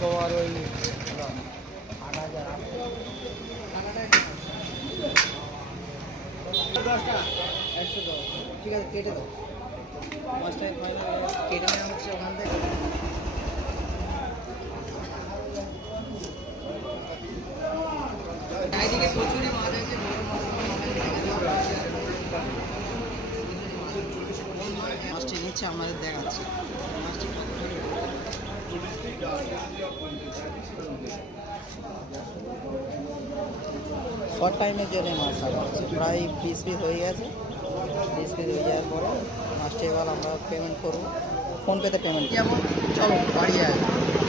তোমার ওই 110 ঠিক আছে কেটে দাও মাছটাই কেটে নেওয়া হচ্ছে ওখান থেকে চারিদিকে প্রচুরই মাছ আছে মাছটি নিচ্ছে আমাদের দেখাচ্ছে মাছটি শর্ট টাইমের জন্য মাছ রাখা হচ্ছে প্রায় 20 পিস হয়ে গেছে 20 পিস হয়ে যাওয়ার পরে মাছটি এবার আমরা পেমেন্ট করবো ফোনপেতে পেমেন্ট যেমন চলো বাড়ি আসবো